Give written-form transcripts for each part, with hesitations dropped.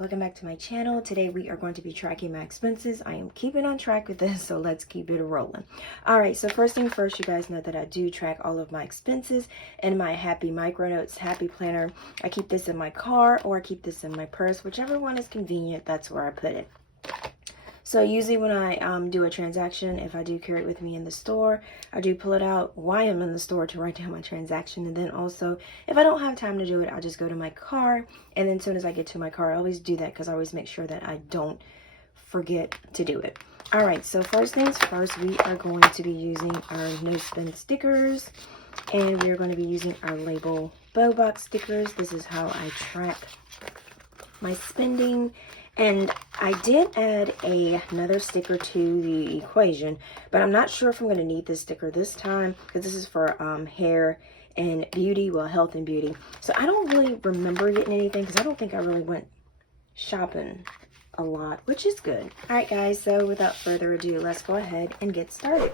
welcome back to my channel. Today we are going to be tracking my expenses. I am keeping on track with this, so let's keep it rolling. Alright, so first thing first, you guys know that I do track all of my expenses in my Happy Micronotes Happy Planner. I keep this in my car or I keep this in my purse, whichever one is convenient, that's where I put it. So usually when I do a transaction, if I do carry it with me in the store, I do pull it out while I'm in the store to write down my transaction. And then also, if I don't have time to do it, I'll just go to my car. And then as soon as I get to my car, I always do that because I always make sure that I don't forget to do it. All right, so first things first, we are going to be using our no spend stickers. And we're going to be using our label bow box stickers. This is how I track my spending. And I did add another sticker to the equation, but I'm not sure if I'm going to need this sticker this time because this is for hair and beauty, well, health and beauty. So I don't really remember getting anything because I don't think I really went shopping a lot, which is good. All right, guys, so without further ado, let's go ahead and get started.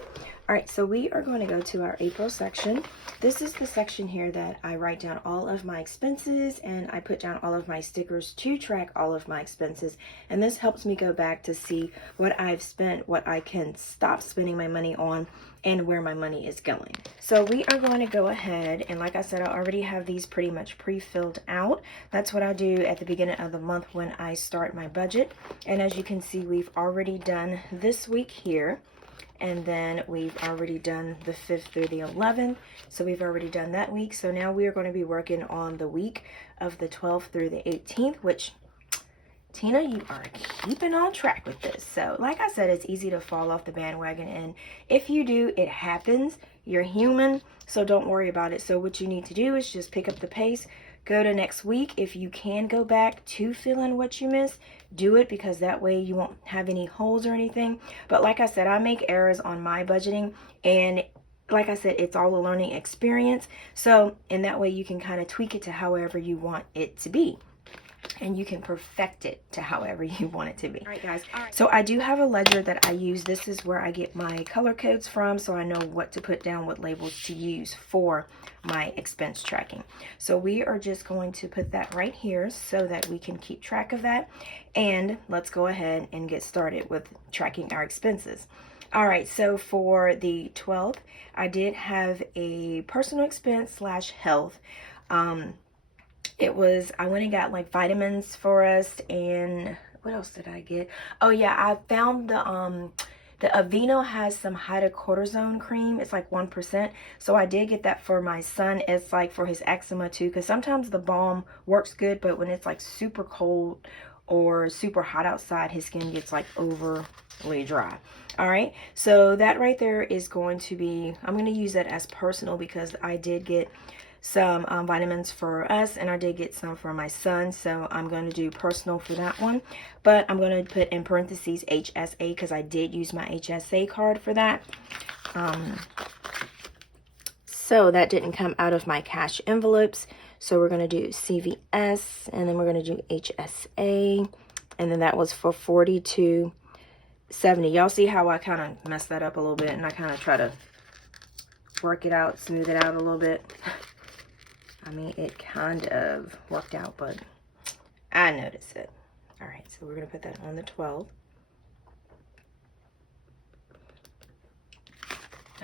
All right, so we are going to go to our April section. This is the section here that I write down all of my expenses and I put down all of my stickers to track all of my expenses. And this helps me go back to see what I've spent, what I can stop spending my money on, and where my money is going. So we are going to go ahead, and like I said, I already have these pretty much pre-filled out. That's what I do at the beginning of the month when I start my budget. And as you can see, we've already done this week here. And then we've already done the 5th through the 11th. So we've already done that week. So now we are going to be working on the week of the 12th through the 18th, which, Tina, you are keeping on track with this. So like I said, it's easy to fall off the bandwagon. And if you do, it happens. You're human, so don't worry about it. So what you need to do is just pick up the pace. Go to next week. If you can go back to fill in what you missed, do it because that way you won't have any holes or anything. But like I said, I make errors on my budgeting, and like I said, it's all a learning experience. So in that way you can kind of tweak it to however you want it to be. And you can perfect it to however you want it to be. All right, guys. All right. So I do have a ledger that I use. This is where I get my color codes from, so I know what to put down, what labels to use for my expense tracking. So we are just going to put that right here so that we can keep track of that. And let's go ahead and get started with tracking our expenses. All right, so for the 12th, I did have a personal expense / health. It was, I went and got like vitamins for us, and what else did I get? Oh yeah, I found the Aveeno has some hydrocortisone cream. It's like 1%. So I did get that for my son. It's like for his eczema too, because sometimes the balm works good, but when it's like super cold or super hot outside, his skin gets like overly dry. All right, so that right there is going to be, I'm going to use that as personal because I did get some vitamins for us, and I did get some for my son, so I'm going to do personal for that one. But I'm going to put in parentheses HSA because I did use my HSA card for that. So that didn't come out of my cash envelopes, so we're going to do CVS, and then we're going to do HSA, and then that was for $42.70. Y'all see how I kind of messed that up a little bit, and I kind of try to work it out, smooth it out a little bit. I mean, it kind of worked out, but I noticed it. All right, so we're going to put that on the 12th.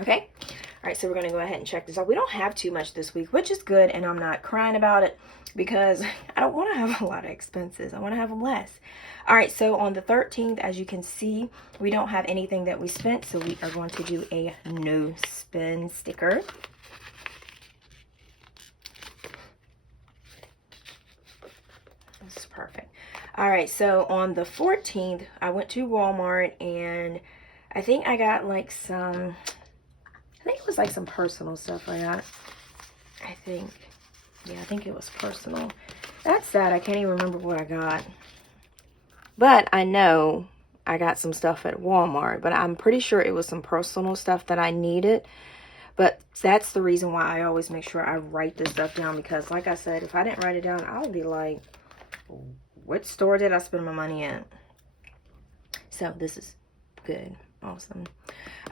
Okay. All right, so we're going to go ahead and check this out. We don't have too much this week, which is good, and I'm not crying about it because I don't want to have a lot of expenses. I want to have them less. All right, so on the 13th, as you can see, we don't have anything that we spent, so we are going to do a no spend sticker. This is perfect. All right, so on the 14th, I went to Walmart, and I think I got like some, I think it was like some personal stuff I got. I think it was personal. That's sad. I can't even remember what I got. But I know I got some stuff at Walmart, but I'm pretty sure it was some personal stuff that I needed. But that's the reason why I always make sure I write this stuff down, because like I said, if I didn't write it down, I would be like, what store did I spend my money at? So this is good. Awesome.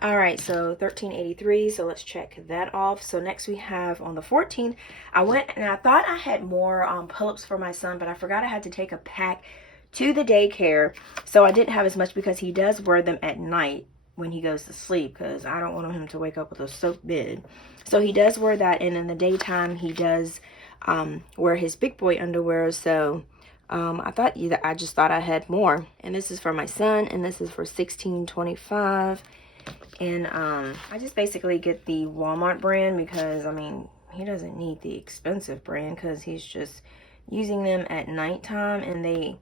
All right, so $13.83. So let's check that off. So next we have on the 14th, I went and I thought I had more pull-ups for my son, but I forgot I had to take a pack to the daycare. So I didn't have as much because he does wear them at night when he goes to sleep, because I don't want him to wake up with a soaked bed. So he does wear that, and in the daytime he does wear his big boy underwear. So I just thought I had more. And this is for my son, and this is for $16.25. And I just basically get the Walmart brand because, I mean, he doesn't need the expensive brand because he's just using them at nighttime, and they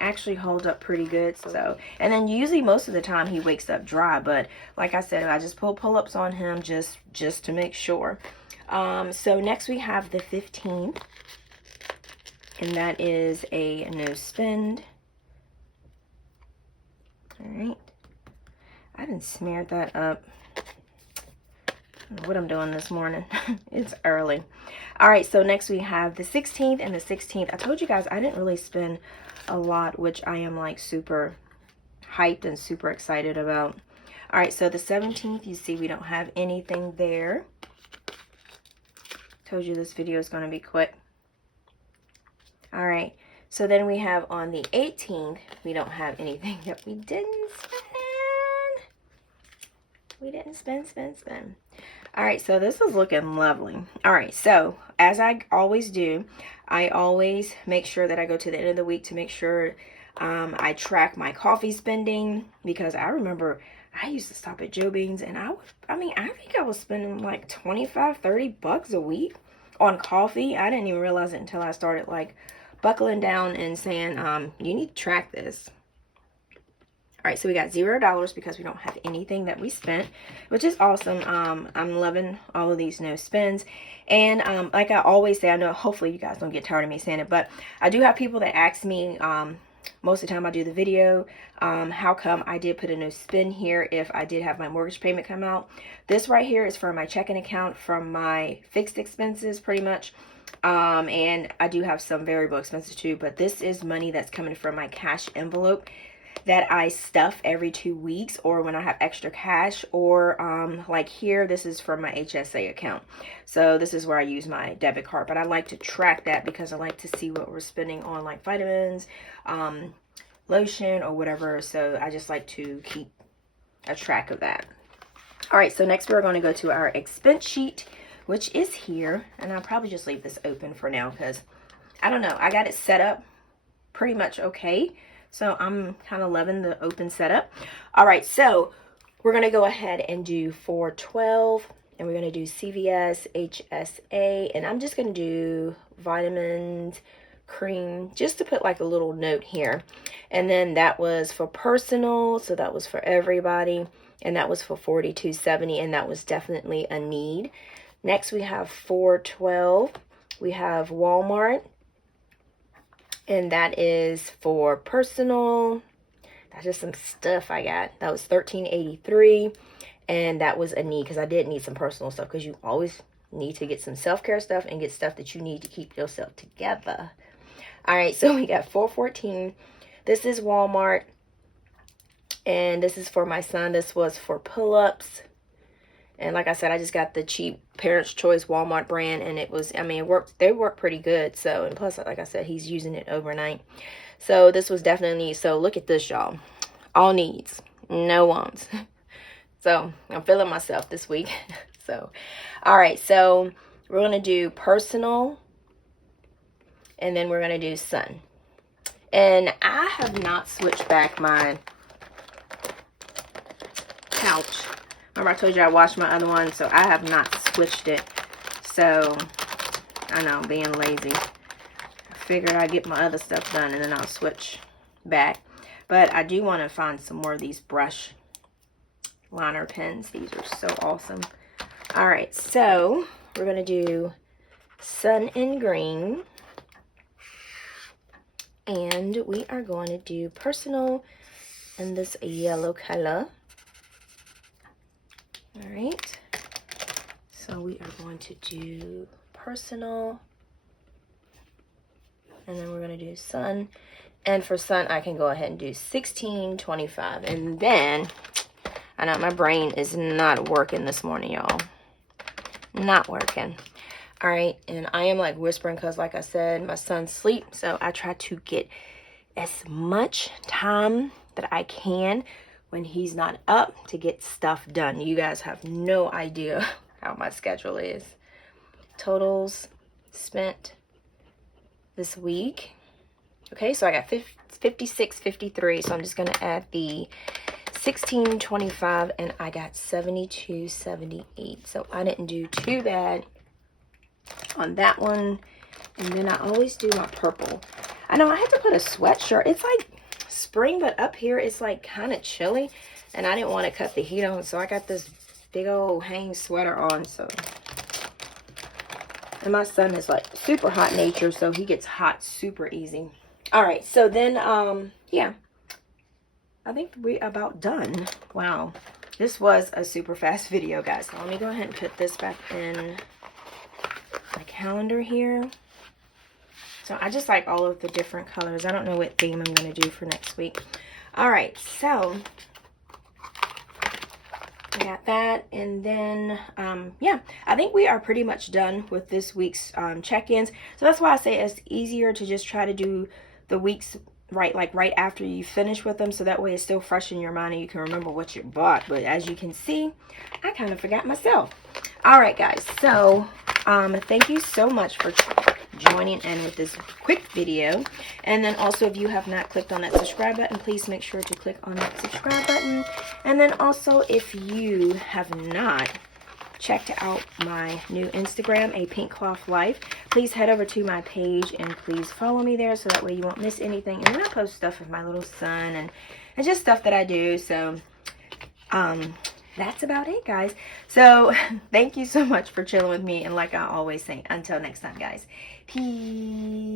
actually hold up pretty good. So, and then usually most of the time he wakes up dry, but like I said, I just pull-ups on him just to make sure. So next we have the 15th, and that is a no spend. All right, I didn't smear that up. I don't know what I'm doing this morning. It's early. All right, so next we have the 16th and the 16th. I told you guys I didn't really spend a lot, which I am like super hyped and super excited about. All right, so the 17th, you see we don't have anything there. Told you this video is going to be quick. All right, so then we have on the 18th, we don't have anything that we didn't spend. We didn't spend. All right, so this is looking lovely. All right, so as I always do, I always make sure that I go to the end of the week to make sure I track my coffee spending, because I remember I used to stop at Joe Bean's, and I think I was spending like 25, 30 bucks a week on coffee. I didn't even realize it until I started like buckling down and saying, you need to track this. All right, so we got $0 because we don't have anything that we spent, which is awesome. I'm loving all of these no spends. And like I always say, I know hopefully you guys don't get tired of me saying it, but I do have people that ask me most of the time I do the video, how come I did put a no spend here if I did have my mortgage payment come out. This right here is for my checking account from my fixed expenses pretty much. And I do have some variable expenses too, but this is money that's coming from my cash envelope that I stuff every 2 weeks, or when I have extra cash, or like here, this is from my HSA account. So this is where I use my debit card, but I like to track that because I like to see what we're spending on, like vitamins, lotion, or whatever. So I just like to keep a track of that. All right, so next we're going to go to our expense sheet, which is here, and I'll probably just leave this open for now because I don't know, I got it set up pretty much okay. So I'm kind of loving the open setup. All right, so we're going to go ahead and do 412, and we're going to do CVS, HSA, and I'm just going to do vitamins, cream, just to put like a little note here. And then that was for personal, so that was for everybody, and that was for $42.70, and that was definitely a need. Next we have 412. We have Walmart, and that is for personal. That's just some stuff I got. That was $13.83, and that was a need because I did need some personal stuff, because you always need to get some self-care stuff and get stuff that you need to keep yourself together. All right, so we got 414. This is Walmart, and this is for my son. This was for pull-ups. And like I said, I just got the cheap Parents' Choice Walmart brand, and it was, I mean, it worked. They work pretty good. So, and plus, like I said, he's using it overnight. So this was definitely, so look at this, y'all. All needs, no wants. So I'm feeling myself this week. So, all right. So we're going to do personal, and then we're going to do son. And I have not switched back my couch. Remember I told you I washed my other one, so I have not switched it. So, I know, I'm being lazy. I figured I'd get my other stuff done and then I'll switch back. But I do want to find some more of these brush liner pens. These are so awesome. Alright, so we're going to do sun and green. And we are going to do personal in this yellow color. All right, so we are going to do personal, and then we're going to do sun. And for sun, I can go ahead and do $16.25. And then, I know my brain is not working this morning, y'all. Not working. All right, and I am like whispering because, like I said, my son's asleep, so I try to get as much time that I can when he's not up to get stuff done. You guys have no idea how my schedule is. Totals spent this week. Okay, so I got 56.53, so I'm just going to add the 16.25, and I got 72.78. So I didn't do too bad on that one. And then I always do my purple. I know I had to put a sweatshirt. It's like spring, but up here it's like kind of chilly, and I didn't want to cut the heat on, so I got this big old hang sweater on. So, and my son is like super hot nature, so he gets hot super easy. All right, so then yeah, I think we're about done. Wow, this was a super fast video, guys. So let me go ahead and put this back in my calendar here. So I just like all of the different colors. I don't know what theme I'm going to do for next week. All right, so I got that. And then, yeah, I think we are pretty much done with this week's check-ins. So that's why I say it's easier to just try to do the weeks right after you finish with them. So that way it's still fresh in your mind and you can remember what you bought. But as you can see, I kind of forgot myself. All right, guys. So thank you so much for joining in with this quick video. And then also, if you have not clicked on that subscribe button, please make sure to click on that subscribe button. And then also, if you have not checked out my new Instagram, A Pink Cloth Life, please head over to my page and please follow me there, so that way you won't miss anything. And then I post stuff with my little son and just stuff that I do. So that's about it, guys. So thank you so much for chilling with me, and like I always say, until next time, guys, peace.